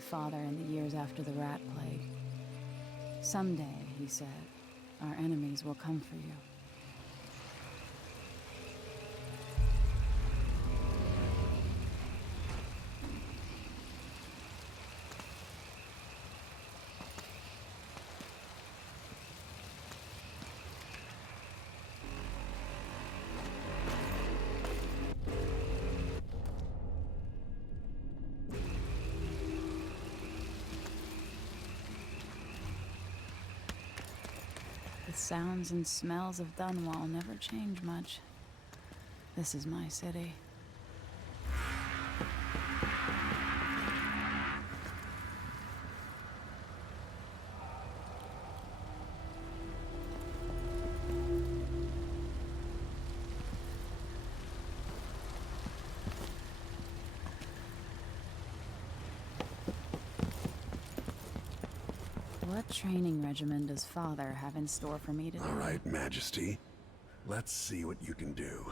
father in the years after the rat plague. Someday, he said, our enemies will come for you. The sounds and smells of Dunwall never change much. This is my city. What training regimen does Father have in store for me today? All right, Majesty. Let's see what you can do.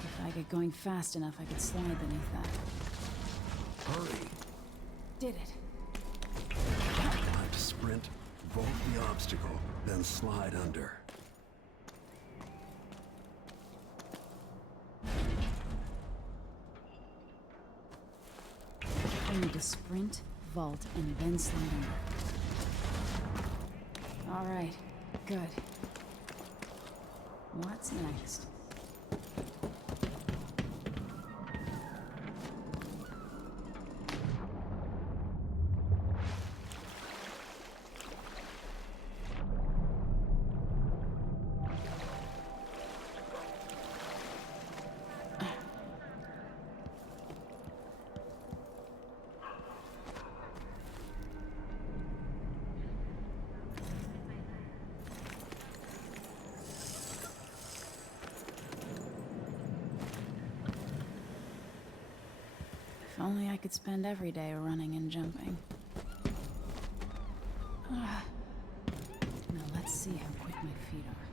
If I get going fast enough, I could slide beneath that. Hurry! Did it. Time to sprint, vault the obstacle, then slide under. I need to sprint, vault, and then slide under. All right, good. What's next? If only I could spend every day running and jumping. Now let's see how quick my feet are.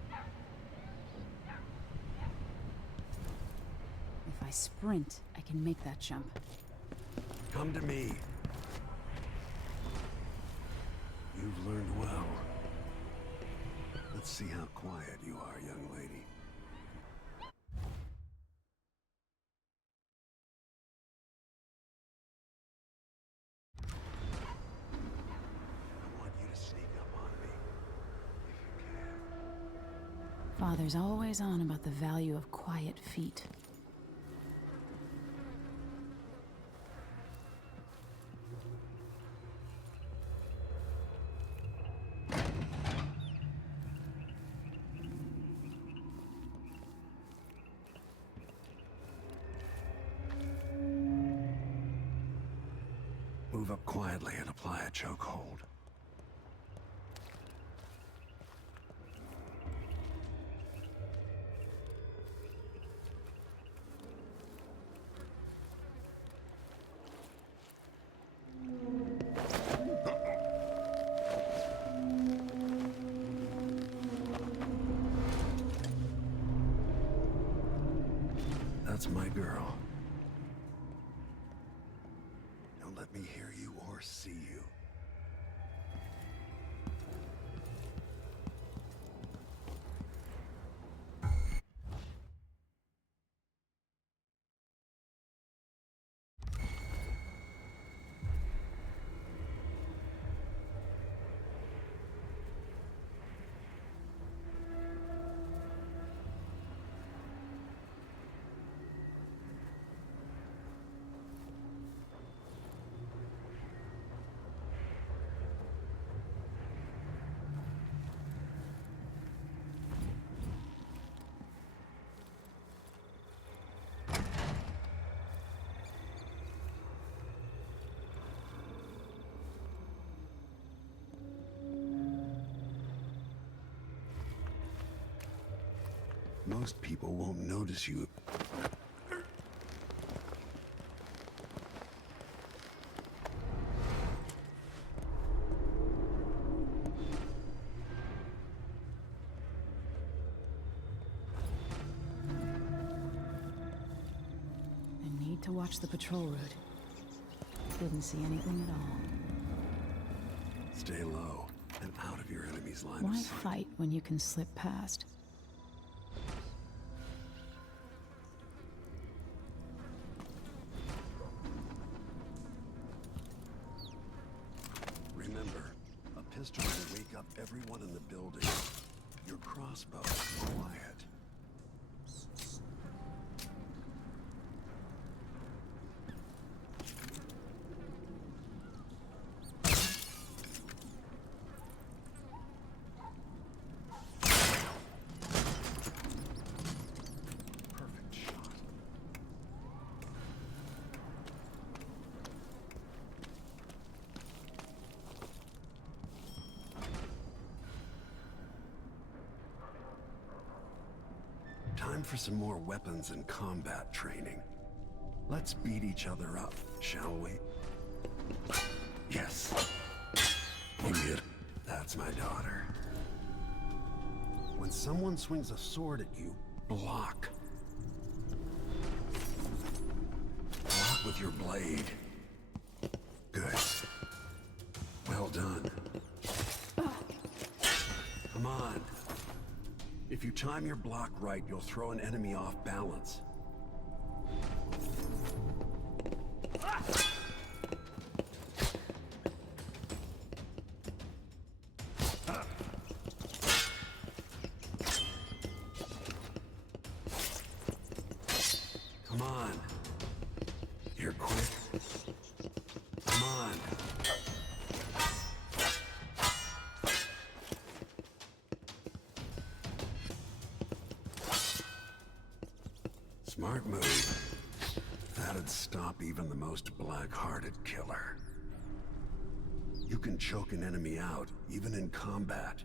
If I sprint, I can make that jump. Come to me. You've learned well. Let's see how quiet you are, young lady. I want you to sneak up on me, if you can. Father's always on about the value of quiet feet. Move up quietly and apply a chokehold. That's my girl. Don't let me hear you or see you. Most people won't notice you. I need to watch the patrol route. Didn't see anything at all. Stay low and out of your enemy's line Why of sight. fight when you can slip past? Remember, a pistol will wake up everyone in the building. Your crossbow is quiet. Perfect shot. Time for some more weapons and combat training. Let's beat each other up, shall we? Yes. Idiot. That's my daughter. When someone swings a sword at you, block. Block with your blade. Good. Well done. Come on. If you time your block right, you'll throw an enemy off balance. Come on. You're quick. Come on. Smart move. That'd stop even the most black-hearted killer. You can choke an enemy out, even in combat.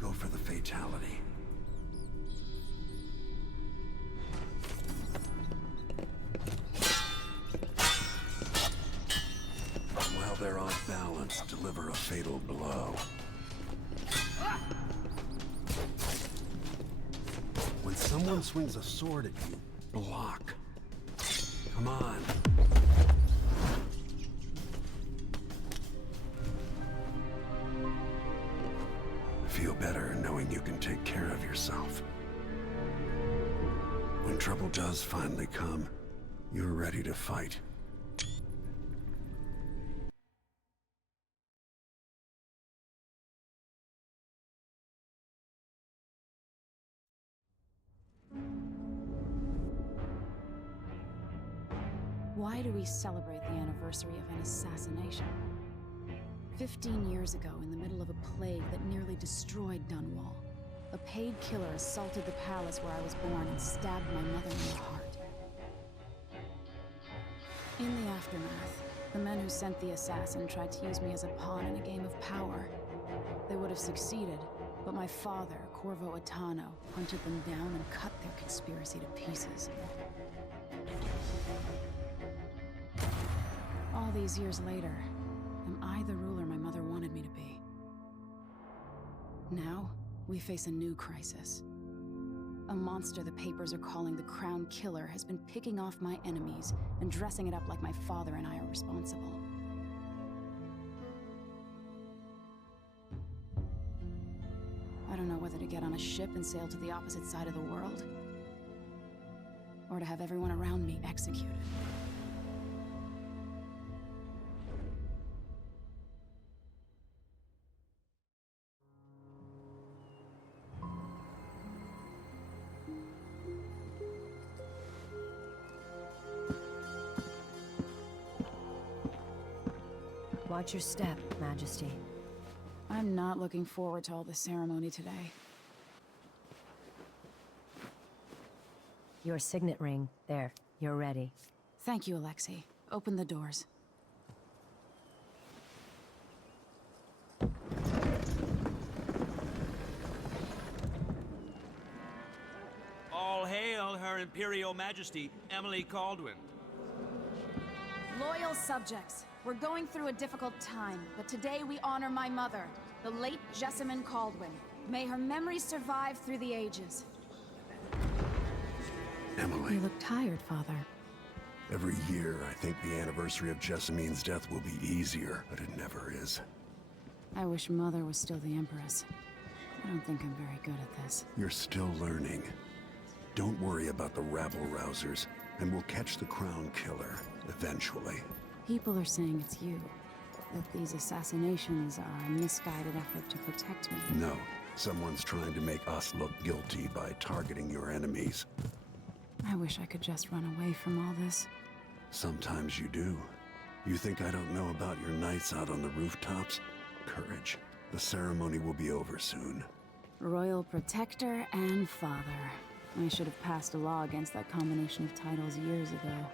Go for the fatality. While they're off balance, deliver a fatal blow. When someone swings a sword at you, block. Come on. Feel better knowing you can take care of yourself. When trouble does finally come, you're ready to fight. Why do we celebrate the anniversary of an assassination? 15 years ago, in the middle of a plague that nearly destroyed Dunwall, a paid killer assaulted the palace where I was born and stabbed my mother in the heart. In the aftermath, the men who sent the assassin tried to use me as a pawn in a game of power. They would have succeeded, but my father, Corvo Attano, hunted them down and cut their conspiracy to pieces. All these years later, am I the ruler my mother wanted me to be? Now, we face a new crisis. A monster the papers are calling the Crown Killer has been picking off my enemies and dressing it up like my father and I are responsible. I don't know whether to get on a ship and sail to the opposite side of the world, or to have everyone around me executed. Watch your step, Majesty. I'm not looking forward to all the ceremony today. Your signet ring. There. You're ready. Thank you, Alexei. Open the doors. All hail Her Imperial Majesty, Emily Kaldwin. Loyal subjects, we're going through a difficult time, but today we honor my mother, the late Jessamine Kaldwin. May her memory survive through the ages. Emily, You look tired, Father. every year I think the anniversary of Jessamine's death will be easier, but it never is. I wish Mother was still the Empress. I don't think I'm very good at this. You're still learning. Don't worry about the rabble-rousers, and we'll catch the Crown Killer, eventually. People are saying it's you. That these assassinations are a misguided effort to protect me. No, someone's trying to make us look guilty by targeting your enemies. I wish I could just run away from all this. Sometimes you do. You think I don't know about your nights out on the rooftops? Courage. The ceremony will be over soon. Royal Protector and Father. I should have passed a law against that combination of titles years ago.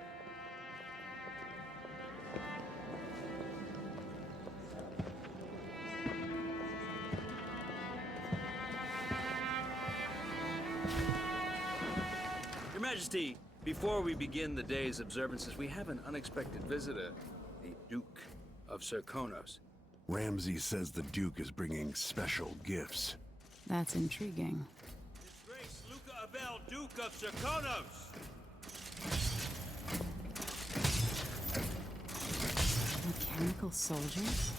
Your Majesty, before we begin the day's observances, we have an unexpected visitor, the Duke of Serkonos. Ramsay says the Duke is bringing special gifts. That's intriguing. His Grace Luca Abel, Duke of Serkonos! Mechanical soldiers?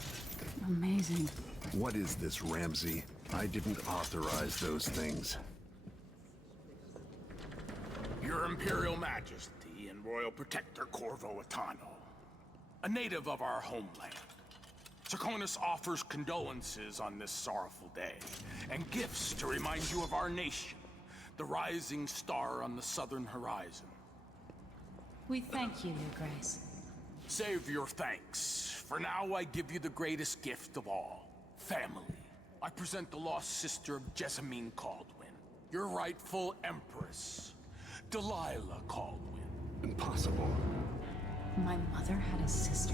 Amazing. What is this, Ramsay? I didn't authorize those things. Your Imperial Majesty and Royal Protector Corvo Attano, a native of our homeland. Serkonos offers condolences on this sorrowful day, and gifts to remind you of our nation, the rising star on the southern horizon. We thank you, Your Grace. Save your thanks, for now I give you the greatest gift of all, family. I present the lost sister of Jessamine Kaldwin, your rightful Empress, Delilah Kaldwin. Impossible. My mother had a sister?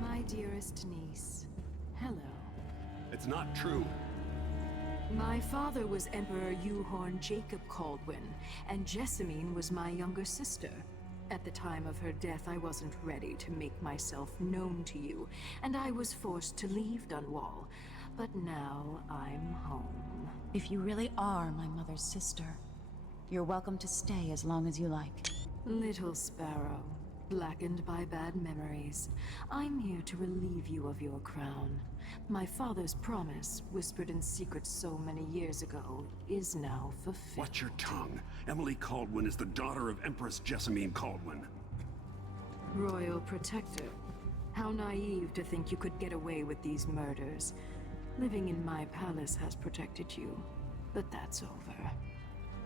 My dearest niece, hello. It's not true. My father was Emperor Yuhorn Jacob Kaldwin, and Jessamine was my younger sister. At the time of her death, I wasn't ready to make myself known to you, and I was forced to leave Dunwall. But now I'm home. If you really are my mother's sister, you're welcome to stay as long as you like. Little sparrow, blackened by bad memories, I'm here to relieve you of your crown. My father's promise, whispered in secret so many years ago, is now fulfilled. Watch your tongue. Emily Kaldwin is the daughter of Empress Jessamine Kaldwin. Royal Protector, how naive to think you could get away with these murders. Living in my palace has protected you, but that's over.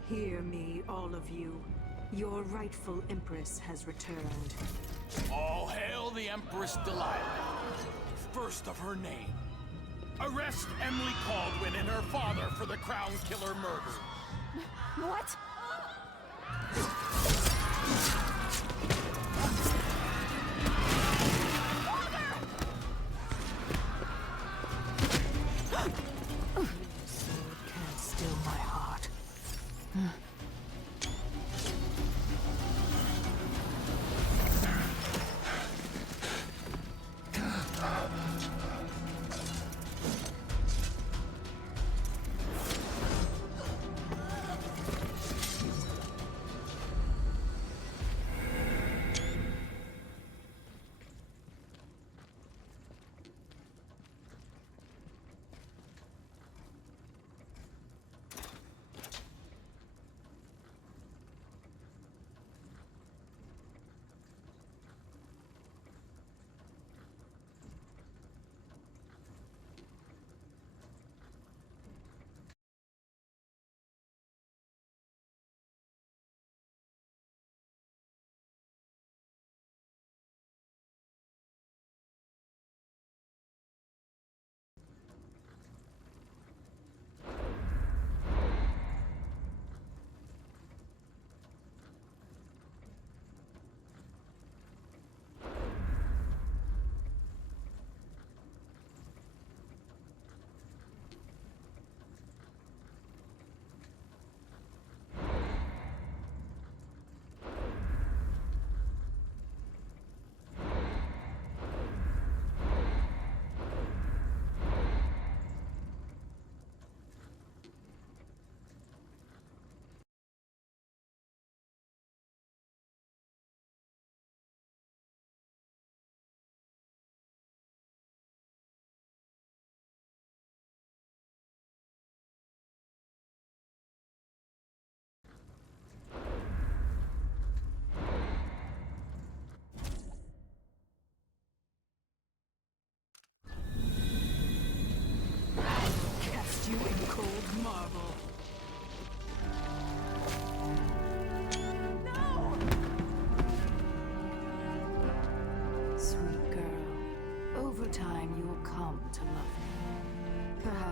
Hear me, all of you. Your rightful Empress has returned. All hail the Empress Delilah, first of her name. Arrest Emily Kaldwin and her father for the Crown Killer murder. What? Sword can't still my heart.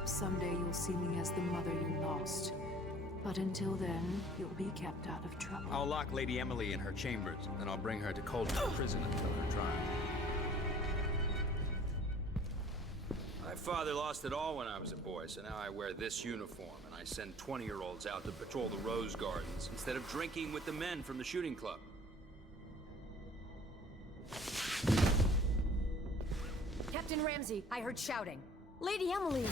Perhaps someday you'll see me as the mother you lost. But until then, you'll be kept out of trouble. I'll lock Lady Emily in her chambers, and I'll bring her to Coldwood Prison until her trial. My father lost it all when I was a boy, so now I wear this uniform, and I send 20-year-olds out to patrol the Rose Gardens instead of drinking with the men from the shooting club. Captain Ramsey, I heard shouting. Lady Emily,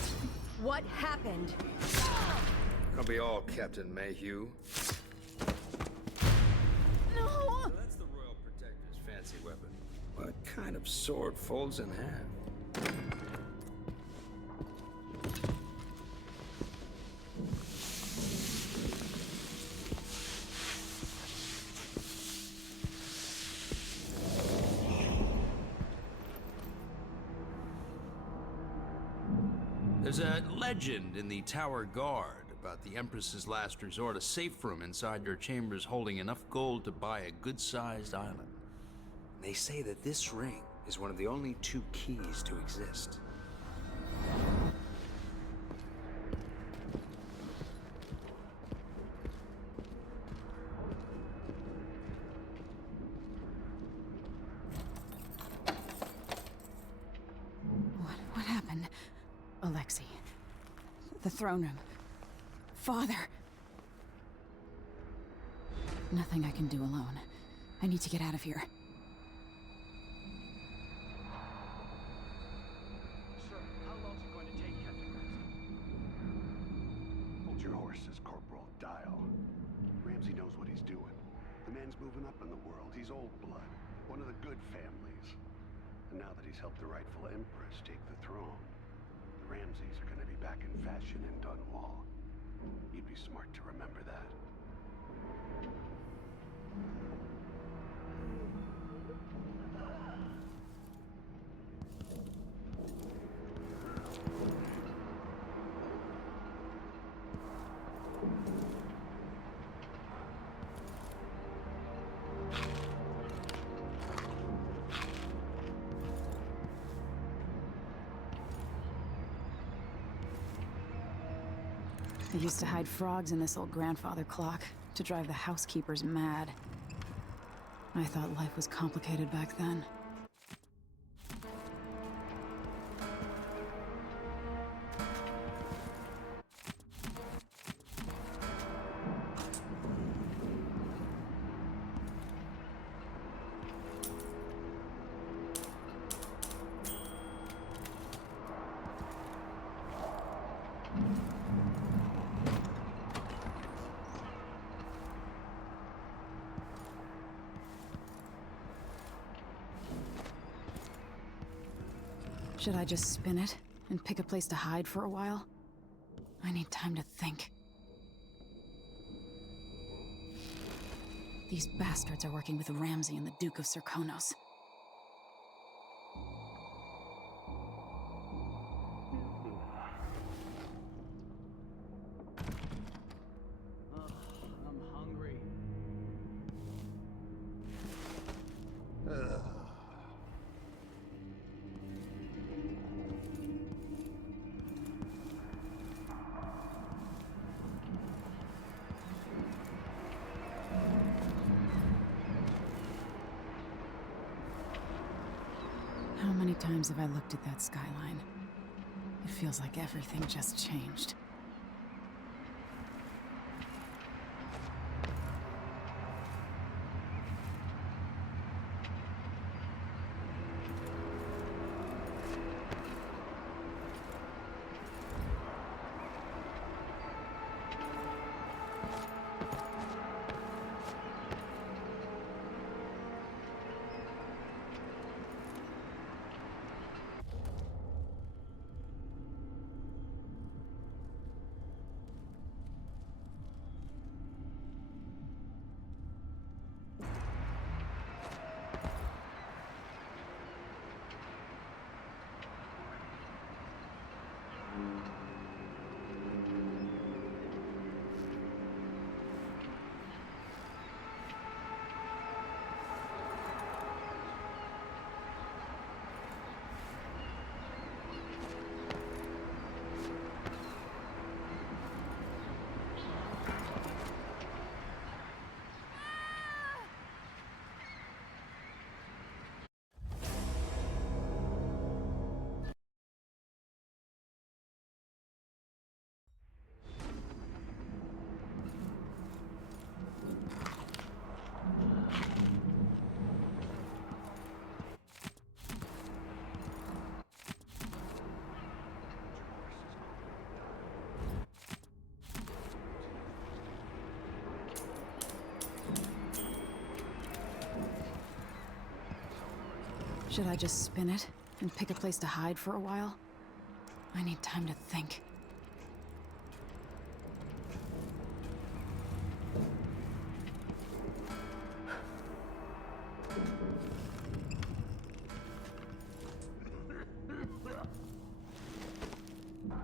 what happened? I'll be all Captain Mayhew. No! So that's the Royal Protector's fancy weapon. What kind of sword folds in half? There's a legend in the Tower Guard about the Empress's last resort, a safe room inside your chambers holding enough gold to buy a good-sized island. They say that this ring is one of the only 2 keys to exist. What happened? Alexei. The throne room. Father. Nothing I can do alone. I need to get out of here. Sir, how long's it going to take, Captain Ramsey? Hold your horses, Corporal Dial. Ramsey knows what he's doing. The man's moving up in the world. He's old blood. One of the good families. And now that he's helped the rightful Empress take the throne, the Ramseys are going to be back in fashion in Dunwall. You'd be smart to remember that. I used to hide frogs in this old grandfather clock to drive the housekeepers mad. I thought life was complicated back then. Should I just spin it and pick a place to hide for a while? I need time to think. These bastards are working with Ramsey and the Duke of Serkonos. I'm hungry. How many times have I looked at that skyline? It feels like everything just changed. Should I just spin it and pick a place to hide for a while? I need time to think.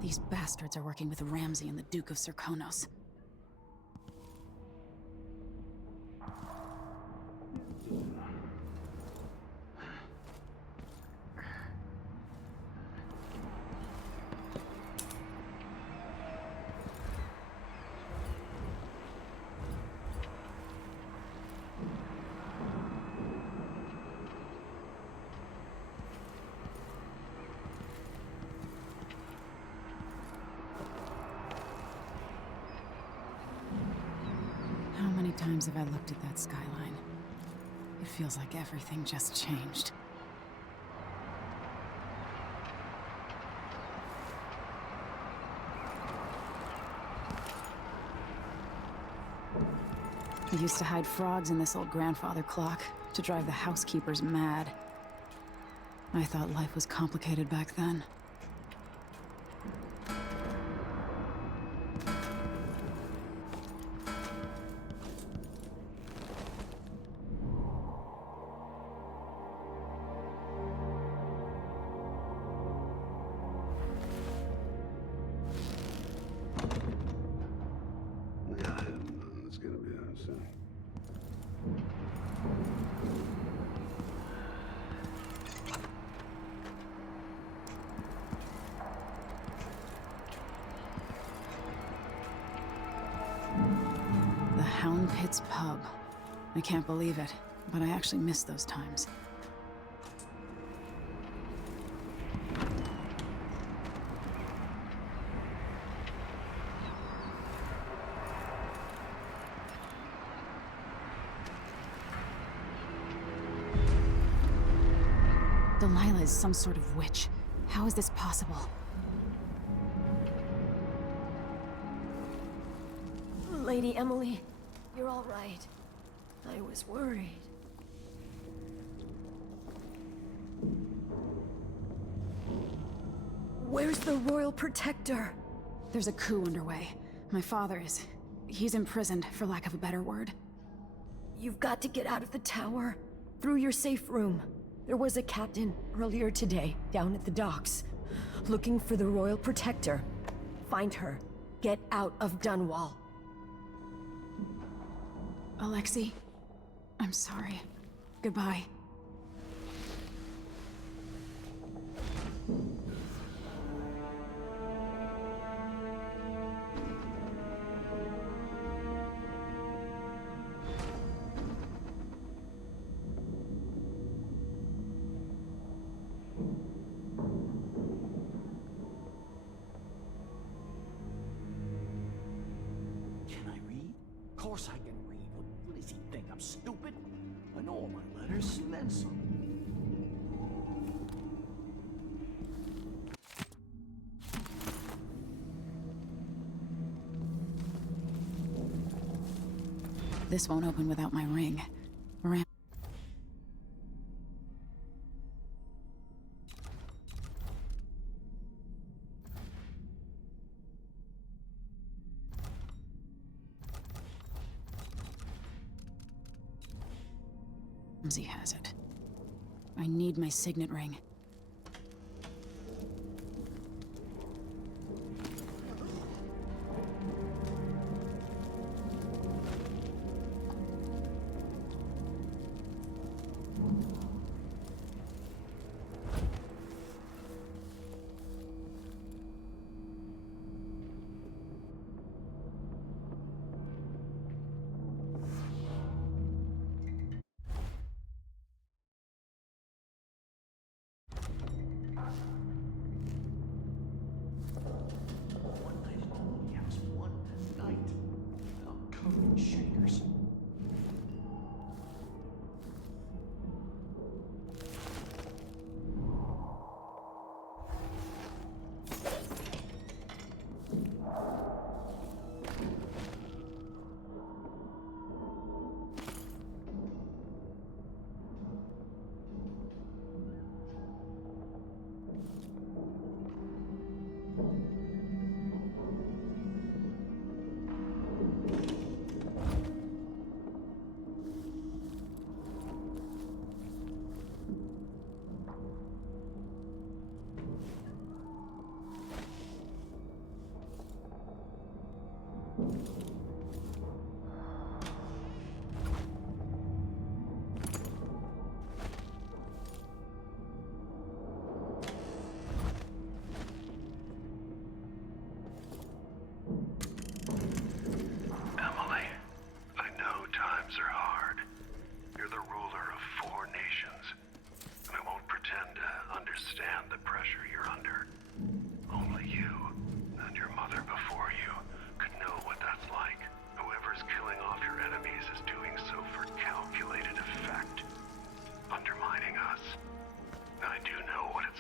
These bastards are working with Ramsey and the Duke of Serkonos. How many times have I looked at that skyline? It feels like everything just changed. I used to hide frogs in this old grandfather clock to drive the housekeepers mad. I thought life was complicated back then. Yeah, it's gonna be on soon. The Hound Pits pub. I can't believe it, but I actually miss those times. Delilah is some sort of witch. How is this possible? Lady Emily, you're all right. I was worried. Where's the Royal Protector? There's a coup underway. My father is... he's imprisoned, for lack of a better word. You've got to get out of the tower. Through your safe room. There was a captain earlier today, down at the docks. Looking for the Royal Protector. Find her. Get out of Dunwall. Alexei, I'm sorry. Goodbye. Can I read? Of course I can read. What does he think? I'm stupid? I know all my letters and then some. This won't open without my ring. Ramsey has it. I need my signet ring.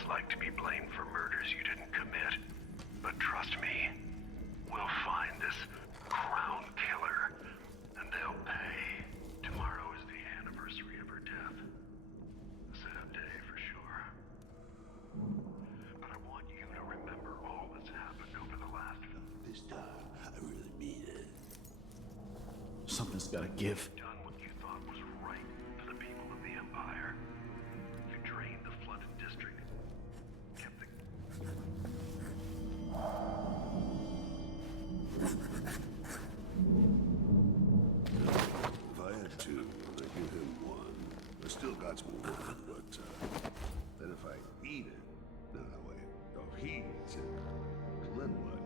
it's like to be blamed for murders you didn't commit. But trust me, we'll find this crown killer, and they'll pay. Tomorrow is the anniversary of her death. A sad day for sure. But I want you to remember all that's happened over the last... This time, I really mean it. Something's gotta give. Done what you thought was right for the people of the Empire. You drained the flooded district. Kept the... If I had two, I'd give him one. I still got some wood, but then if I eat it... No, wait. No, if he eats it, then what?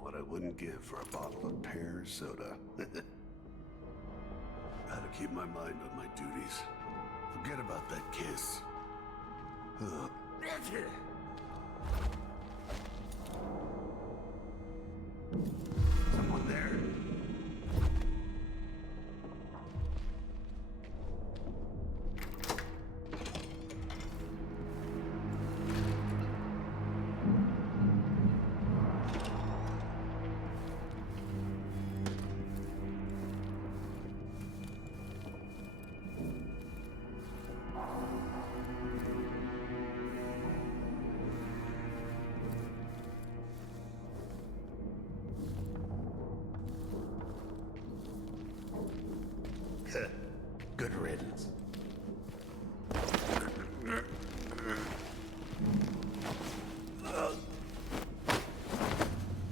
What I wouldn't give for a bottle of pear soda. How to keep my mind on my duties. Forget about that kiss. Someone there? Good riddance.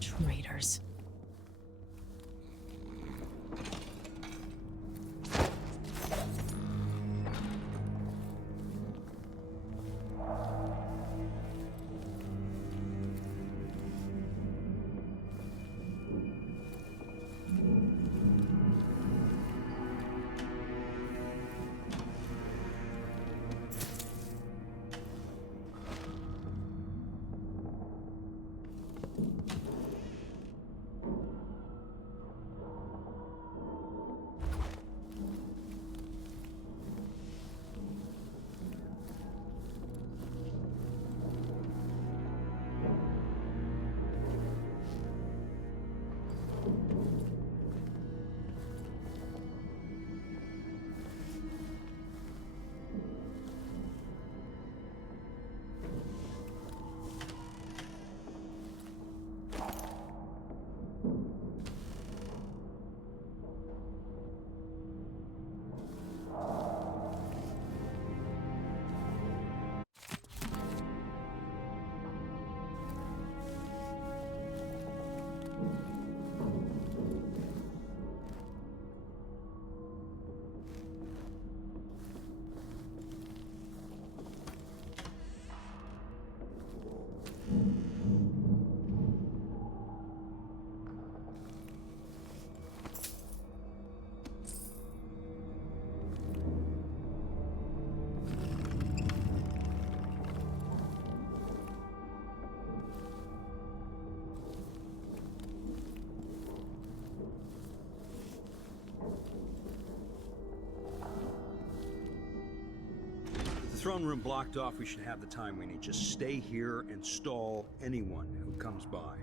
Traitors. Throne room blocked off, we should have the time we need. Just stay here and stall anyone who comes by.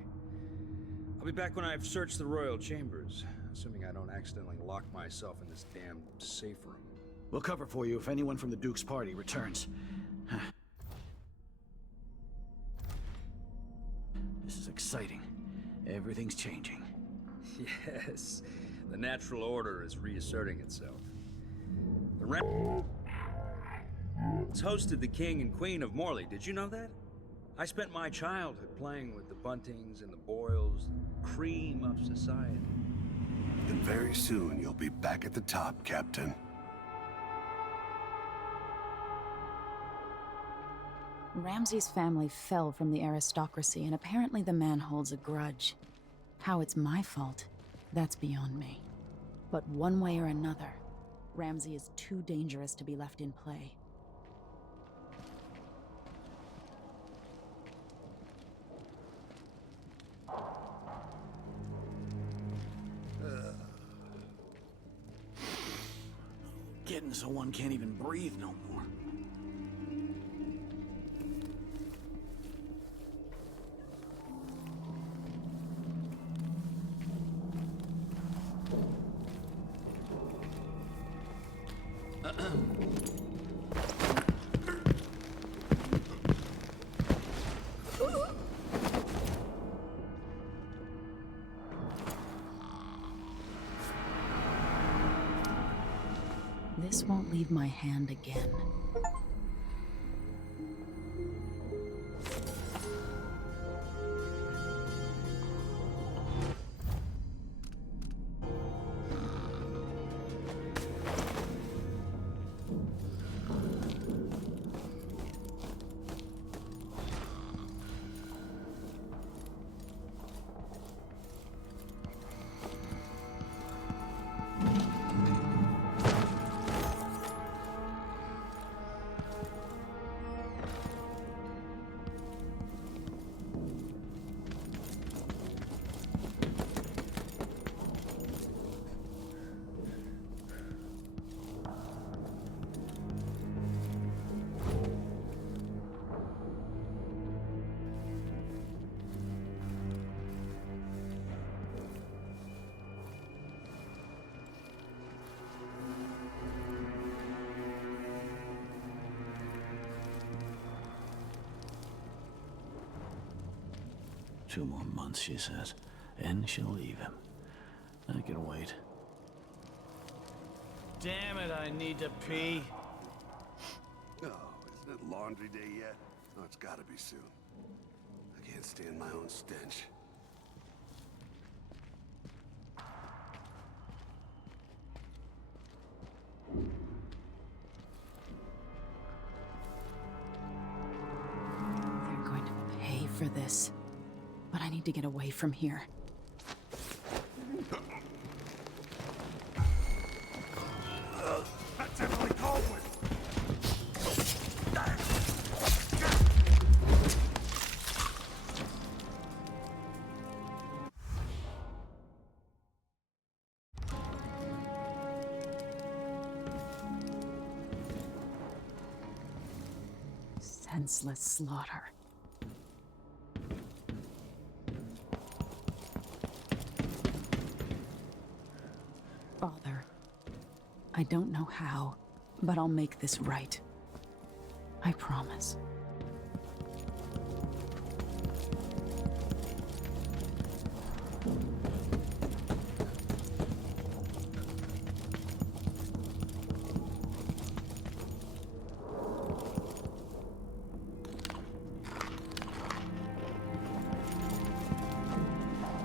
I'll be back when I've searched the royal chambers, assuming I don't accidentally lock myself in this damn safe room. We'll cover for you if anyone from the Duke's party returns. This is exciting. Everything's changing. Yes, the natural order is reasserting itself. The It's hosted the King and Queen of Morley. Did you know that? I spent my childhood playing with the Buntings and the Boyles, the cream of society. And very soon you'll be back at the top, Captain. Ramsay's family fell from the aristocracy, and apparently the man holds a grudge. How it's my fault, that's beyond me. But one way or another, Ramsay is too dangerous to be left in play. Getting so one can't even breathe no more. This won't leave my hand again. Two more months, she says, and she'll leave him. I can wait. Damn it, I need to pee. Oh, isn't it laundry day yet? Oh, it's gotta be soon. I can't stand my own stench. They're going to pay for this. But I need to get away from here. That's Emily Kaldwin! Senseless slaughter. Father, I don't know how, but I'll make this right. I promise.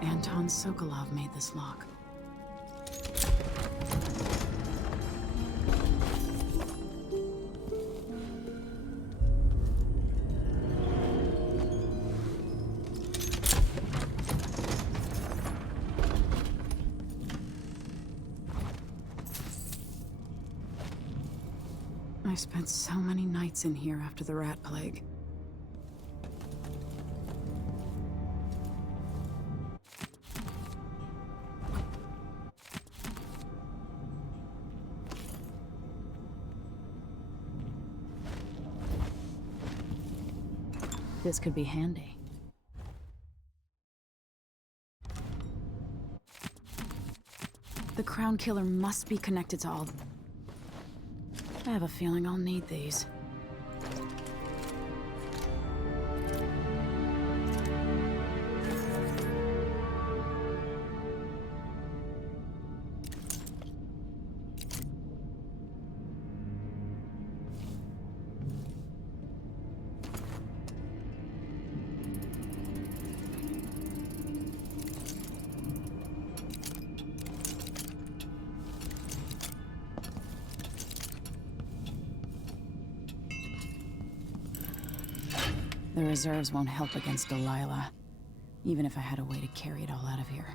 Anton Sokolov made this lock. I spent so many nights in here after the rat plague. This could be handy. The Crown Killer must be connected to all... I have a feeling I'll need these. The reserves won't help against Delilah, even if I had a way to carry it all out of here.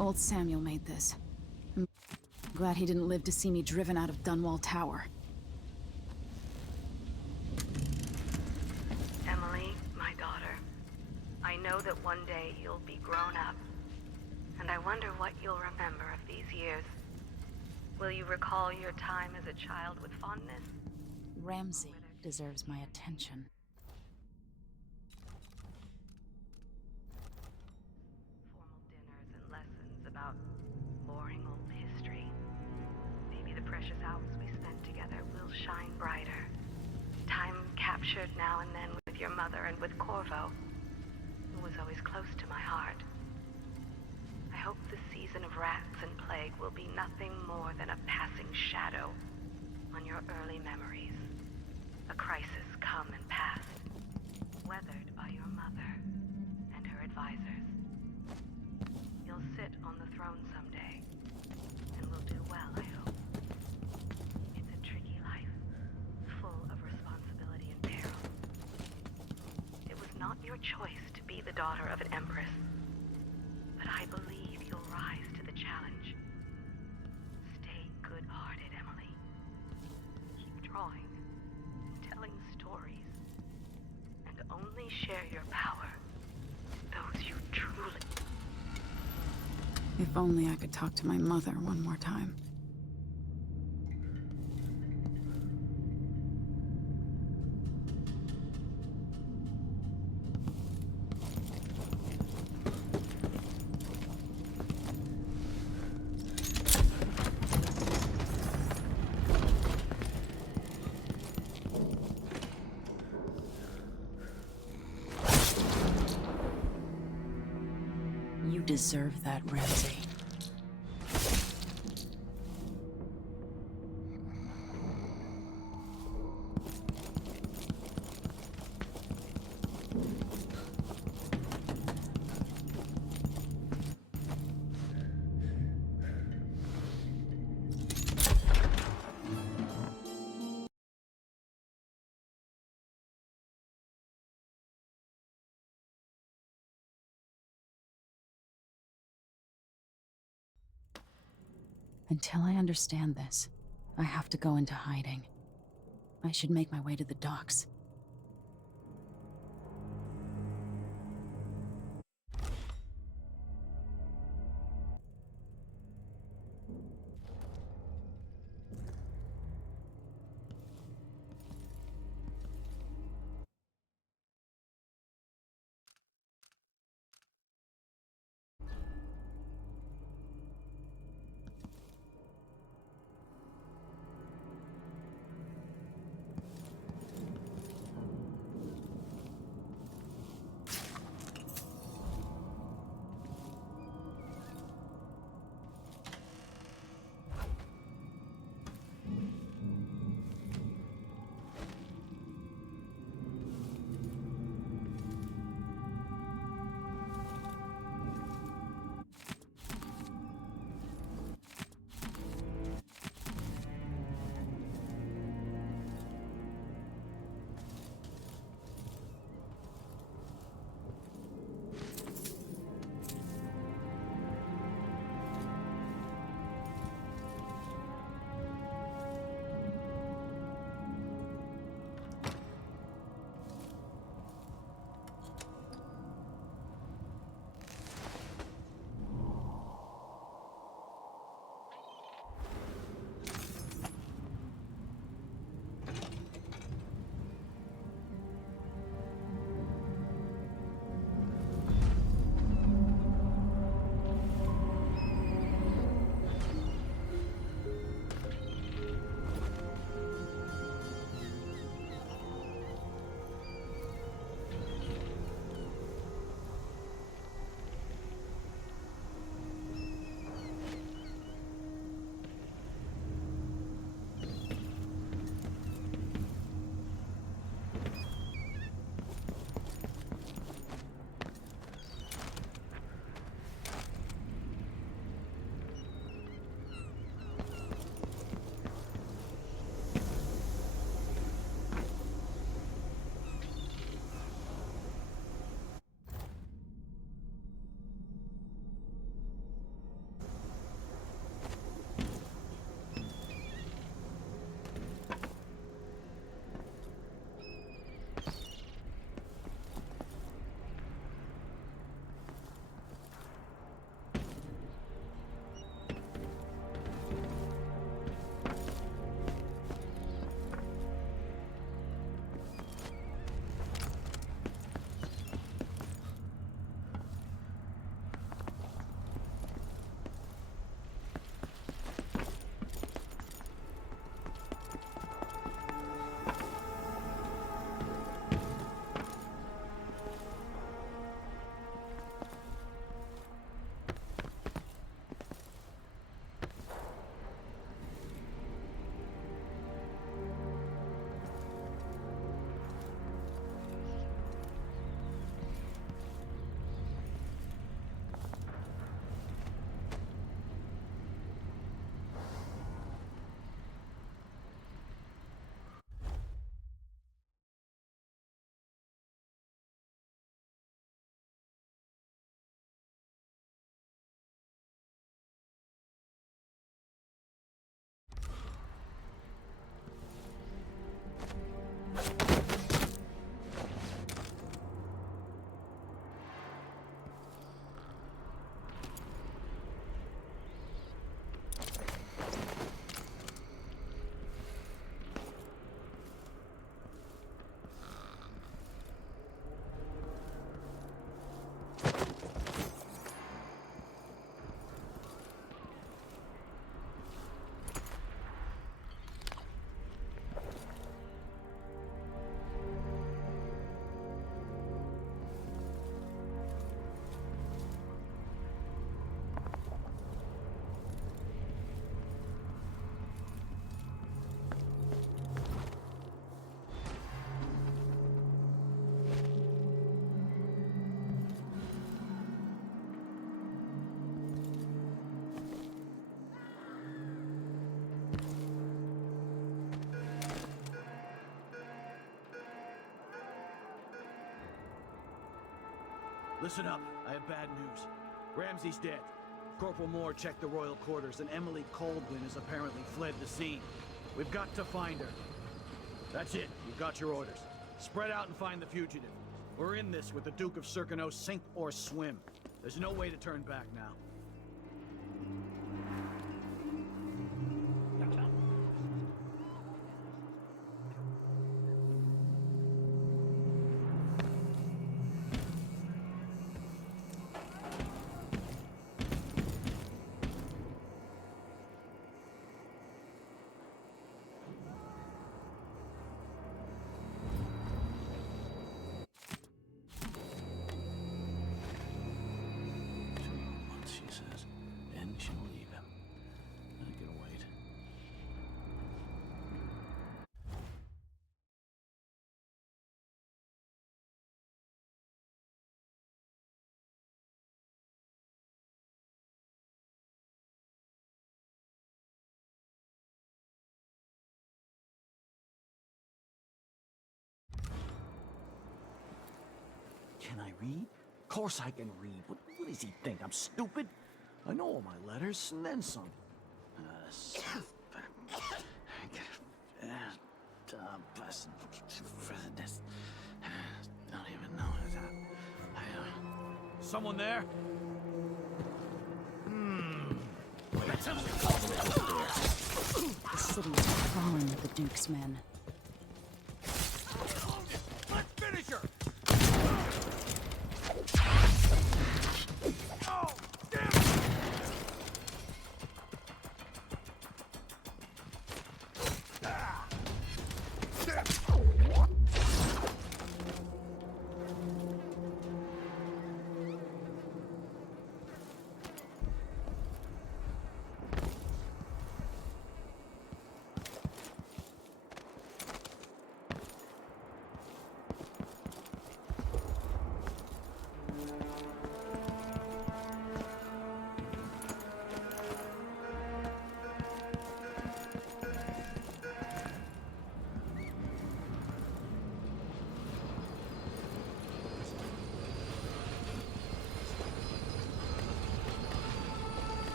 Old Samuel made this. I'm glad he didn't live to see me driven out of Dunwall Tower. Emily, my daughter, I know that one day you'll be grown up, and I wonder what you'll remember of these years. Will you recall your time as a child with fondness? Ramsey deserves my attention. Formal dinners and lessons about boring old history. Maybe the precious hours we spent together will shine brighter. Time captured now and then with your mother and with Corvo, who was always close to my heart. I hope the season of rats and plague will be nothing more than a passing shadow on your early memories. A crisis come and past, weathered by your mother and her advisors. You'll sit on the throne someday, and will do well, I hope. It's a tricky life, full of responsibility and peril. It was not your choice to be the daughter of an empress, but I believe you'll rise to the challenge. Stay good-hearted, Emily. Keep drawing, telling stories, and only share your power with those you truly... If only I could talk to my mother one more time. You deserve that, Ramsey. Until I understand this, I have to go into hiding. I should make my way to the docks. Listen up, I have bad news. Ramsey's dead. Corporal Moore checked the royal quarters, and Emily Kaldwin has apparently fled the scene. We've got to find her. That's it, you've got your orders. Spread out and find the fugitive. We're in this with the Duke of Circano, sink or swim. There's no way to turn back now. She says, and she'll leave him. I can wait. Can I read? Of course I can read. What does he think? I'm stupid? I know all my letters, and then some. Don't even know. Someone there? The city is crawling with the Duke's men. Let's finish her!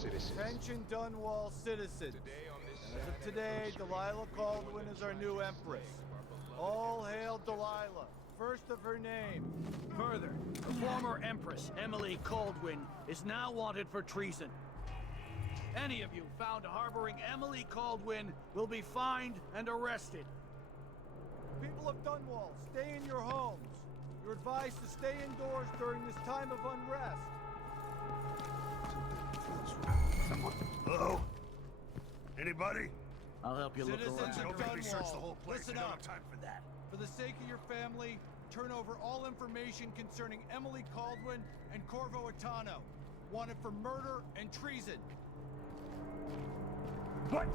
citizens. Attention Dunwall citizens. As of today, Delilah Kaldwin is our new Empress. All hail Delilah, first of her name. Further, the former Empress, Emily Kaldwin, is now wanted for treason. Any of you found harboring Emily Kaldwin will be fined and arrested. People of Dunwall, stay in your homes. You're advised to stay indoors during this time of unrest. Someone. Hello? Anybody? I'll help you look Citizens around. of Don't make me search the Dunwall, whole place. listen I don't up. have time for that. For the sake of your family, turn over all information concerning Emily Kaldwin and Corvo Attano, wanted for murder and treason. What?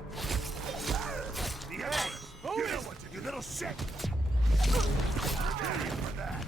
The Empress! You know what to do, little shit! Ready for that!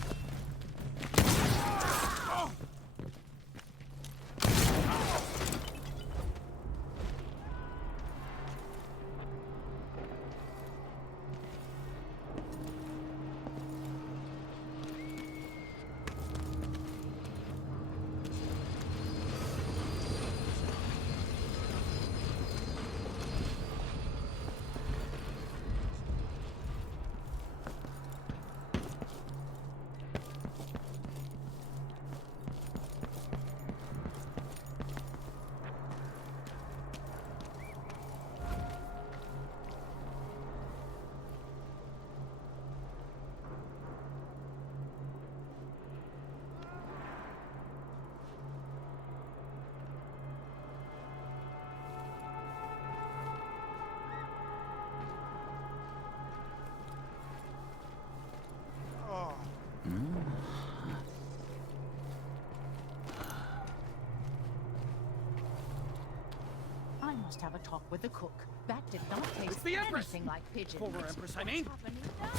I must have a talk with the cook. That did not taste the Empress! anything like pigeons. Former Empress, I mean. What's happening now?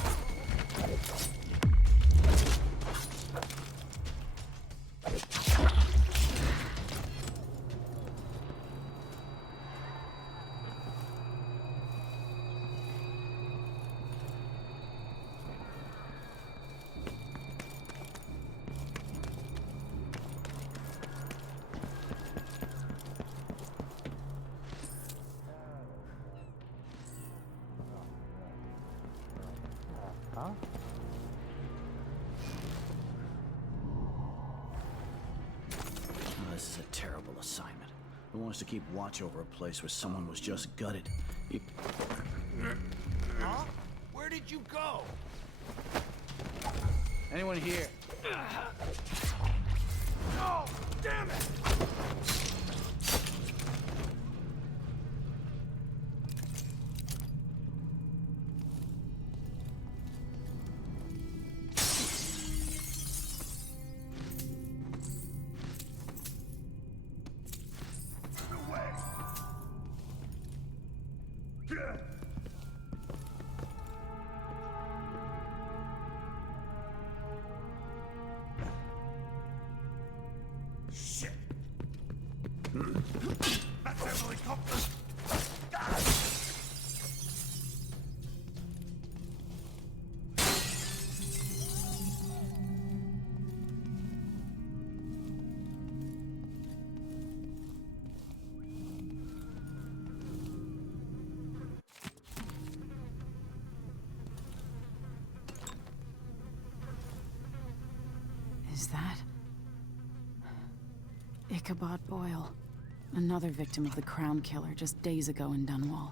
Oh, this is a terrible assignment. Who wants to keep watch over a place where someone was just gutted? Huh? Where did you go? Anyone here? Oh, damn it! Shit! That's Emily Kaldwin! Is that Ichabod Boyle? Another victim of the Crown Killer just days ago in Dunwall.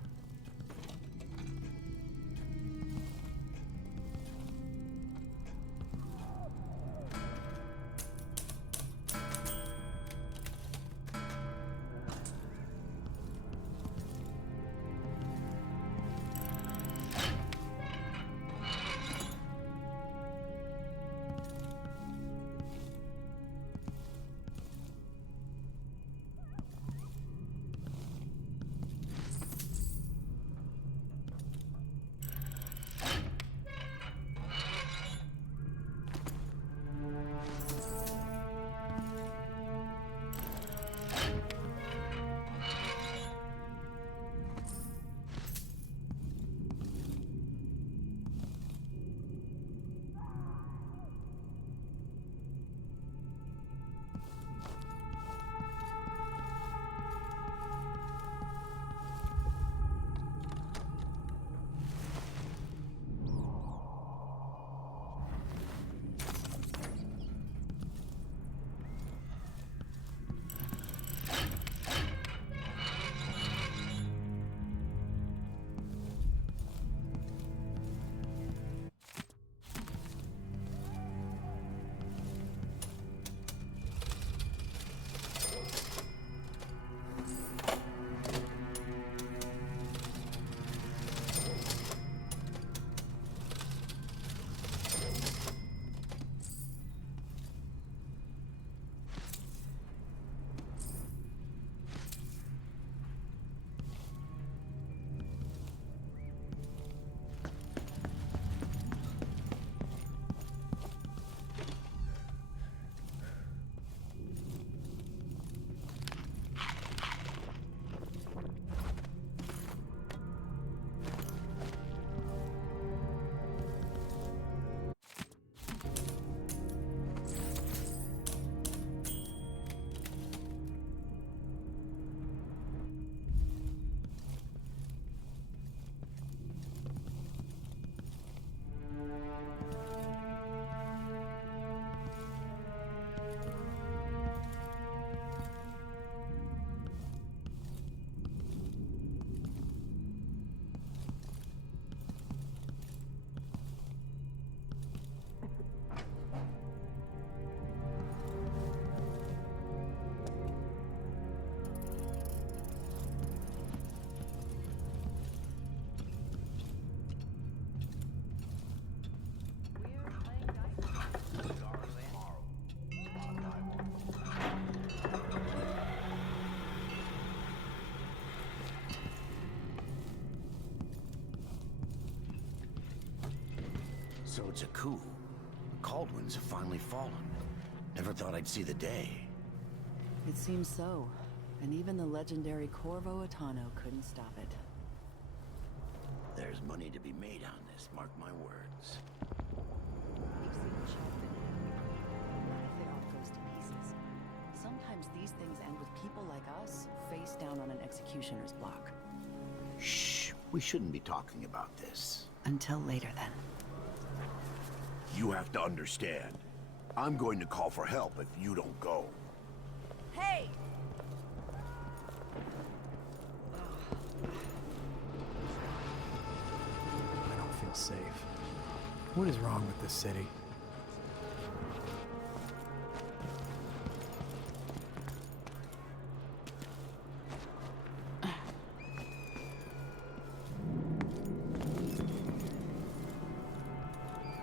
So it's a coup. The Kaldwins have finally fallen. Never thought I'd see the day. It seems so. And even the legendary Corvo Attano couldn't stop it. There's money to be made on this, mark my words. You've seen the shop What if it all goes to pieces? Sometimes these things end with people like us face down on an executioner's block. Shh, we shouldn't be talking about this. Until later, then. You have to understand. I'm going to call for help if you don't go. Hey! I don't feel safe. What is wrong with this city?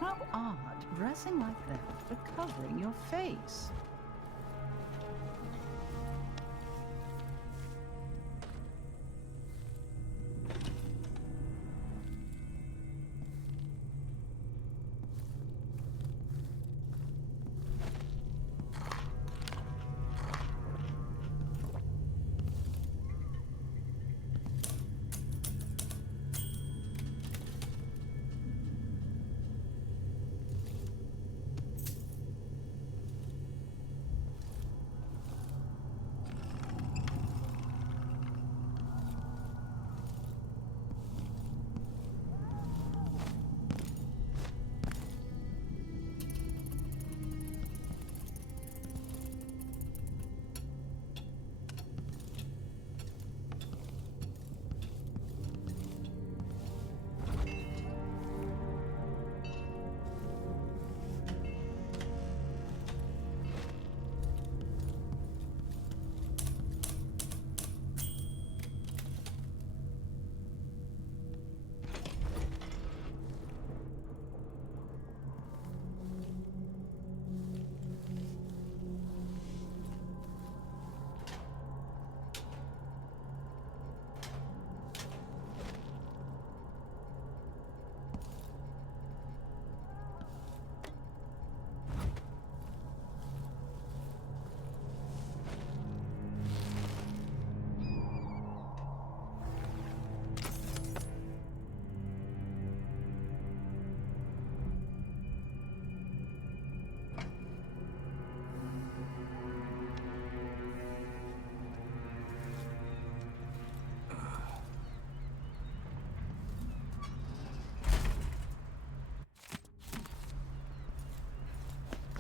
How odd, dressing like that, but covering your face.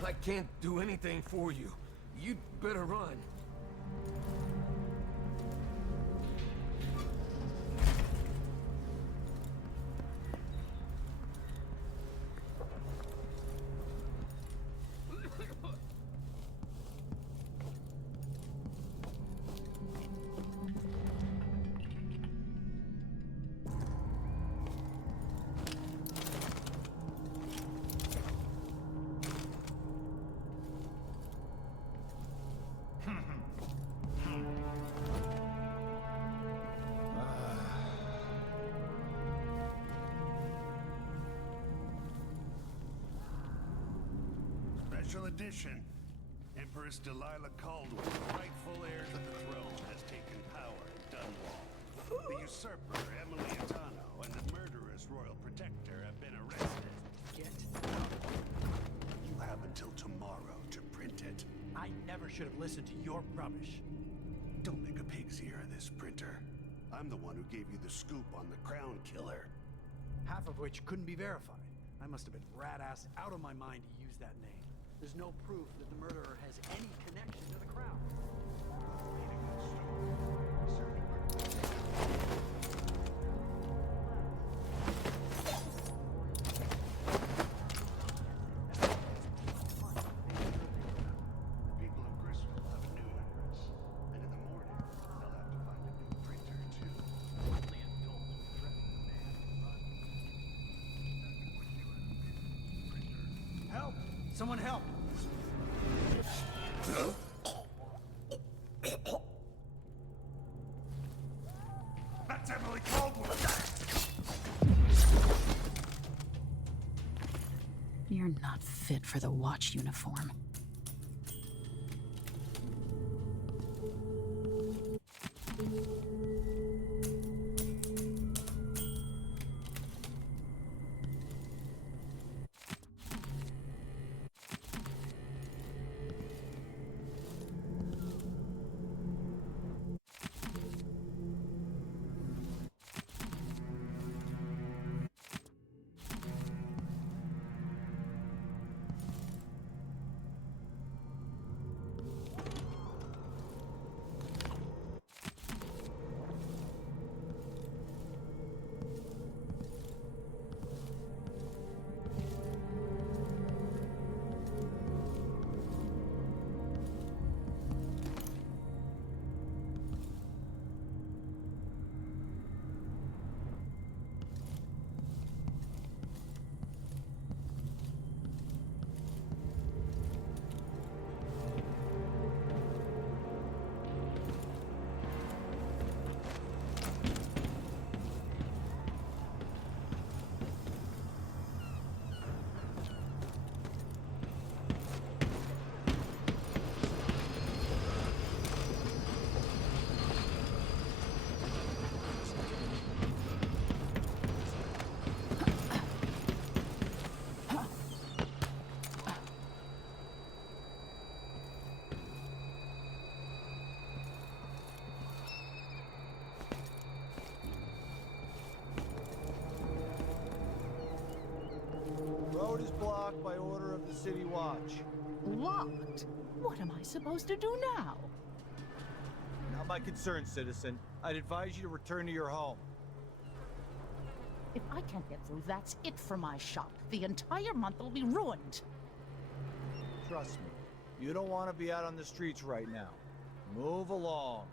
I can't do anything for you. You'd better run. Special edition. Empress Delilah Kaldwin, rightful heir to the throne, has taken power in Dunwall. The usurper, Emily Kaldwin, and the murderous royal protector have been arrested. Get out. You have until tomorrow to print it. I never should have listened to your rubbish. Don't make a pig's ear of this printer. I'm the one who gave you the scoop on the Crown Killer. Half of which couldn't be verified. I must have been rat-ass out of my mind to use that name. There's no proof that the murderer has any connection to the Crown. Someone help! That's Emily Kaldwin! I'm not fit for the watch uniform. Road is blocked by order of the City Watch. Blocked? What am I supposed to do now? Not my concern, citizen. I'd advise you to return to your home. If I can't get through, that's it for my shop. The entire month will be ruined. Trust me, you don't want to be out on the streets right now. Move along.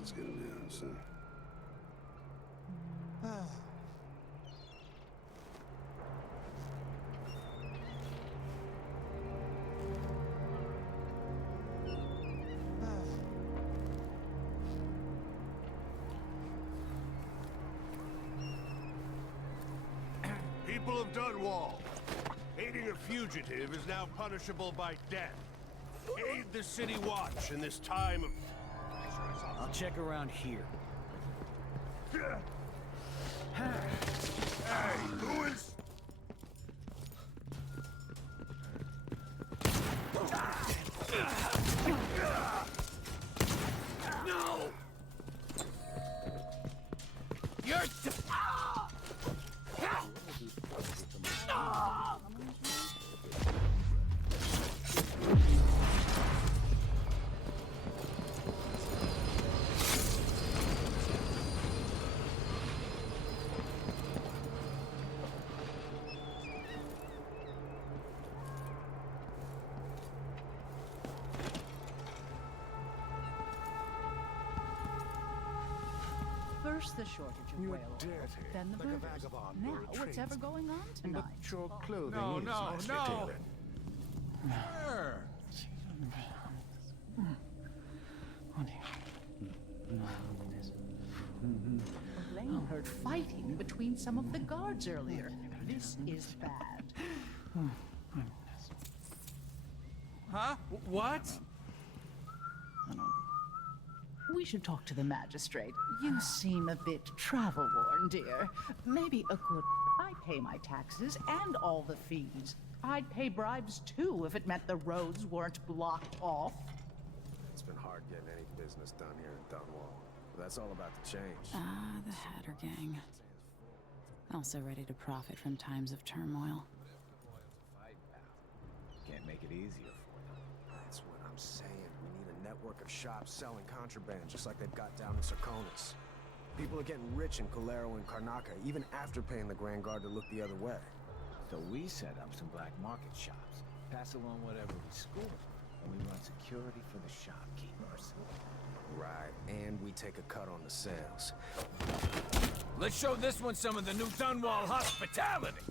Let's get him down, son. People of Dunwall, aiding a fugitive is now punishable by death. Aid the City Watch in this time of... I'll check around here. Hey, who is... No! You're... First the shortage of whale oil, then the murders. Now what's ever going on tonight? But your clothing No, is no, nicely no! tailored. Sure. Elaine heard fighting between some of the guards earlier. This is bad. Huh? What? We should talk to the magistrate. You seem a bit travel-worn, dear. Maybe a good... I pay my taxes and all the fees. I'd pay bribes, too, if it meant the roads weren't blocked off. It's been hard getting any business done here in Dunwall. But that's all about to change. Ah, the Hatter Gang. Also ready to profit from times of turmoil. Can't make it easier for them. That's what I'm saying. We need a network of shops selling contraband, just like they've got down in Serkonis. People are getting rich in Calero and Karnaca, even after paying the Grand Guard to look the other way. So we set up some black market shops, pass along whatever we score, and we run security for the shopkeepers. Right, and we take a cut on the sales. Let's show this one some of the new Dunwall hospitality!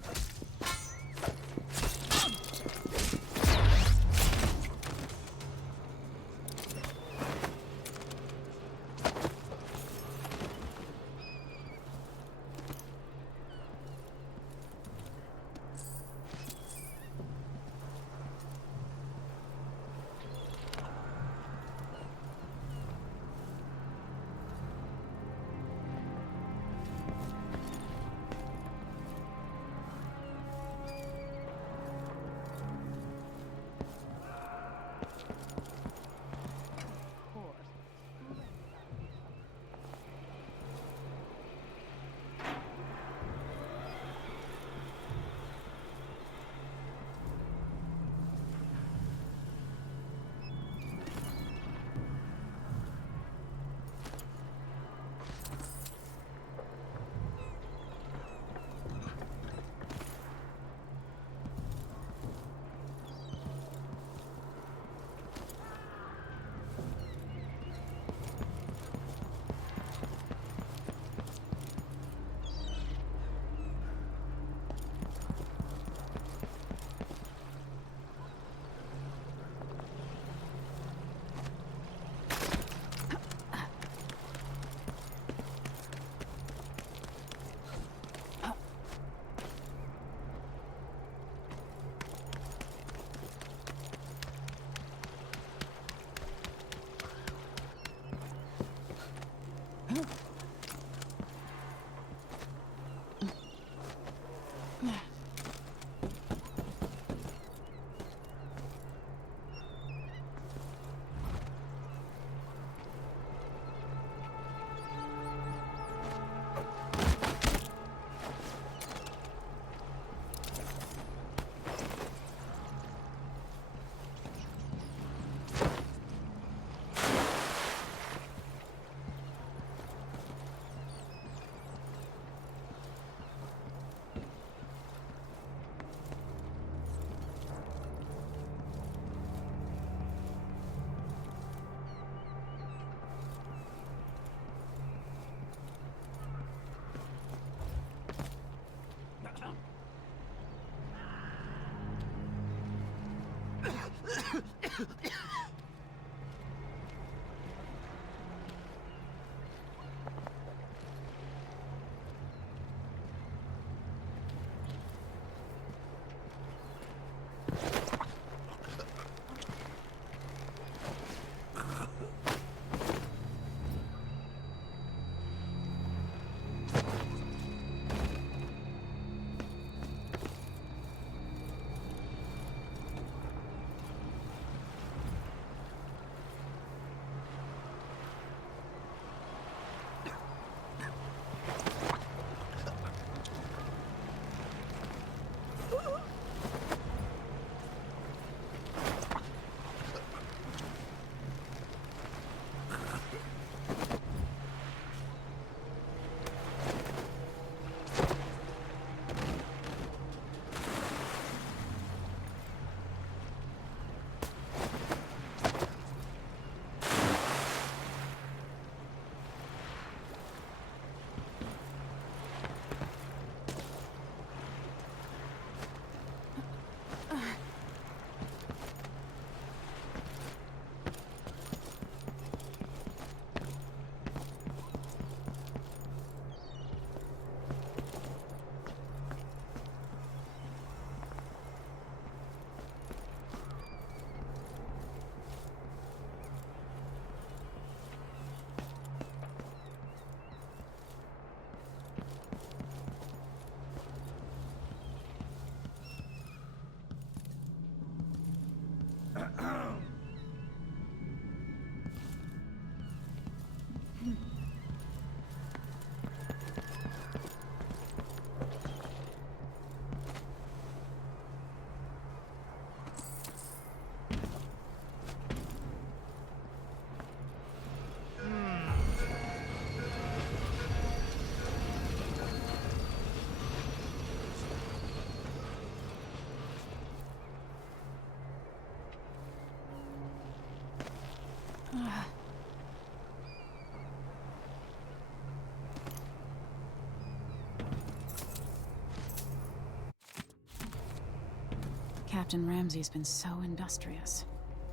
Captain Ramsey's been so industrious,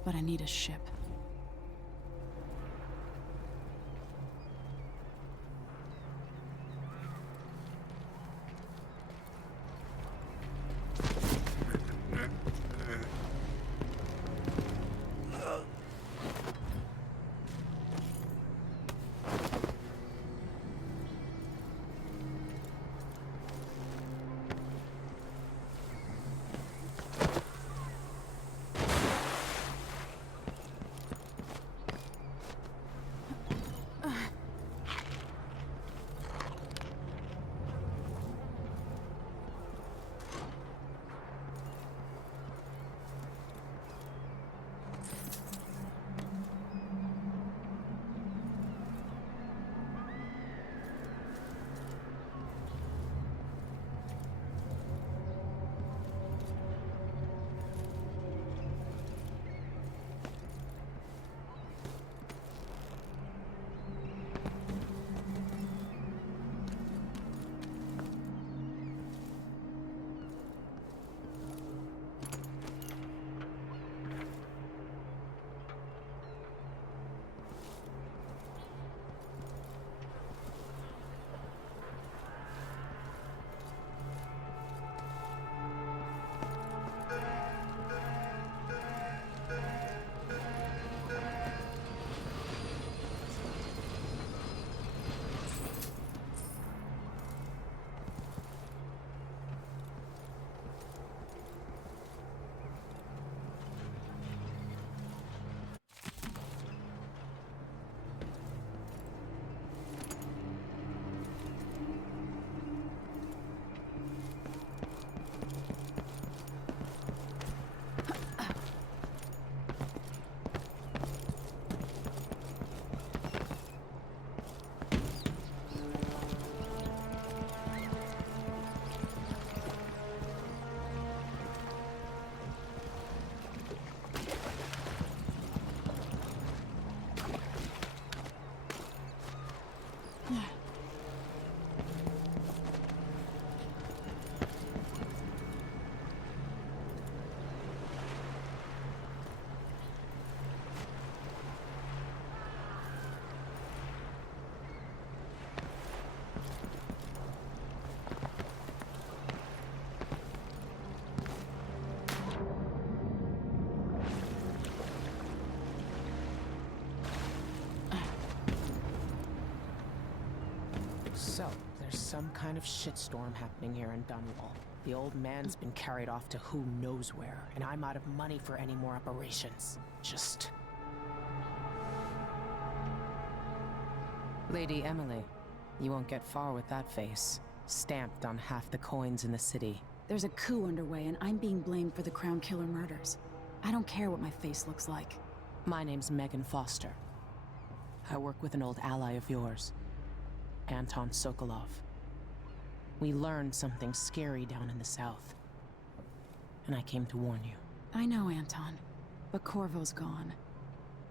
but I need a ship. So, there's some kind of shitstorm happening here in Dunwall. The old man's been carried off to who knows where, and I'm out of money for any more operations. Just... Lady Emily, you won't get far with that face. Stamped on half the coins in the city. There's a coup underway, and I'm being blamed for the Crown Killer murders. I don't care what my face looks like. My name's Megan Foster. I work with an old ally of yours, Anton Sokolov. We learned something scary down in the south, and I came to warn you. I know, Anton, but Corvo's gone.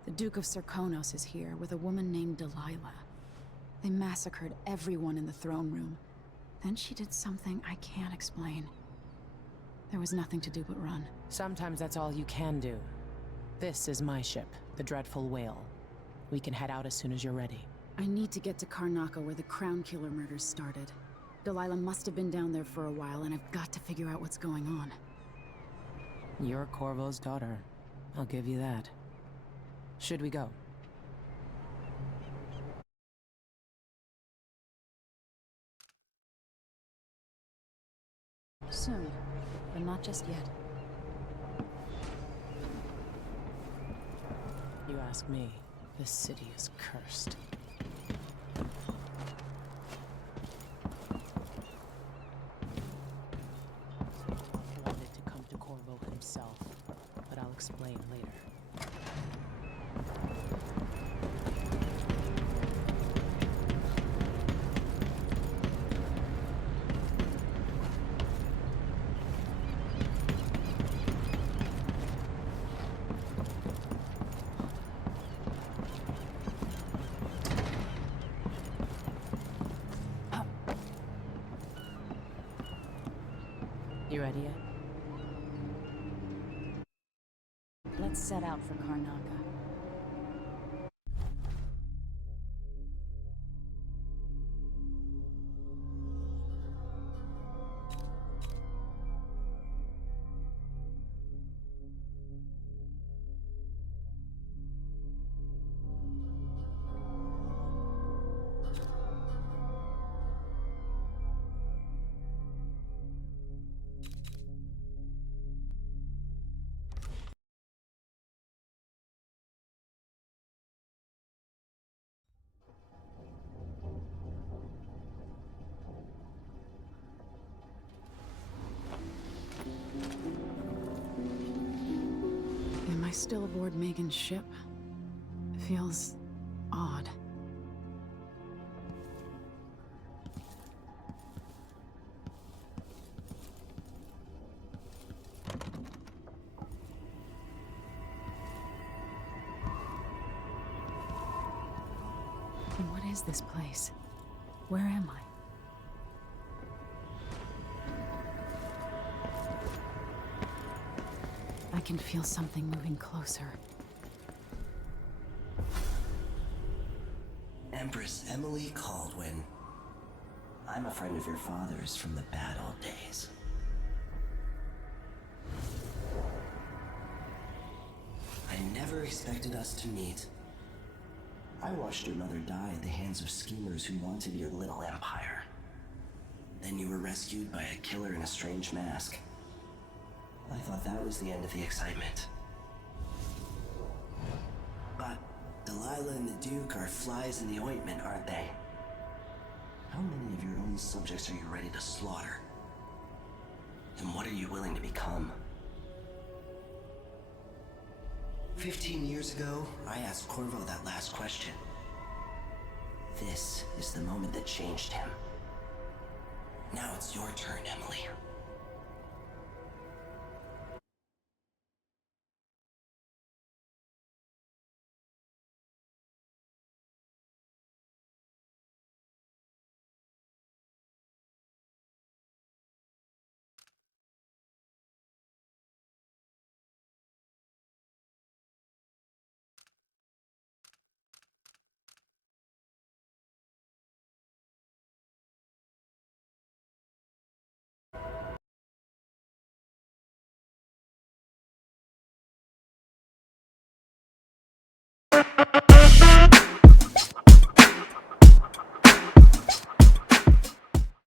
The Duke of Serkonos is here with a woman named Delilah. They massacred everyone in the throne room. Then she did something I can't explain. There was nothing to do but run. Sometimes that's all you can do. This is my ship, the Dreadful Whale. We can head out as soon as you're ready. I need to get to Karnaca where the Crown Killer murders started. Delilah must have been down there for a while, and I've got to figure out what's going on. You're Corvo's daughter. I'll give you that. Should we go? Soon, but not just yet. You ask me, this city is cursed. I wanted to come to Corvo himself, but I'll explain later. You ready yet? Let's set out for Karnaca. Am I still aboard Megan's ship? Feels odd. And what is this place? Where am I? I can feel something moving closer. Empress Emily Kaldwin. I'm a friend of your father's from the bad old days. I never expected us to meet. I watched your mother die at the hands of schemers who wanted your little empire. Then you were rescued by a killer in a strange mask. I thought that was the end of the excitement. But Delilah and the Duke are flies in the ointment, aren't they? How many of your own subjects are you ready to slaughter? And what are you willing to become? 15 years ago, I asked Corvo that last question. This is the moment that changed him. Now it's your turn, Emily.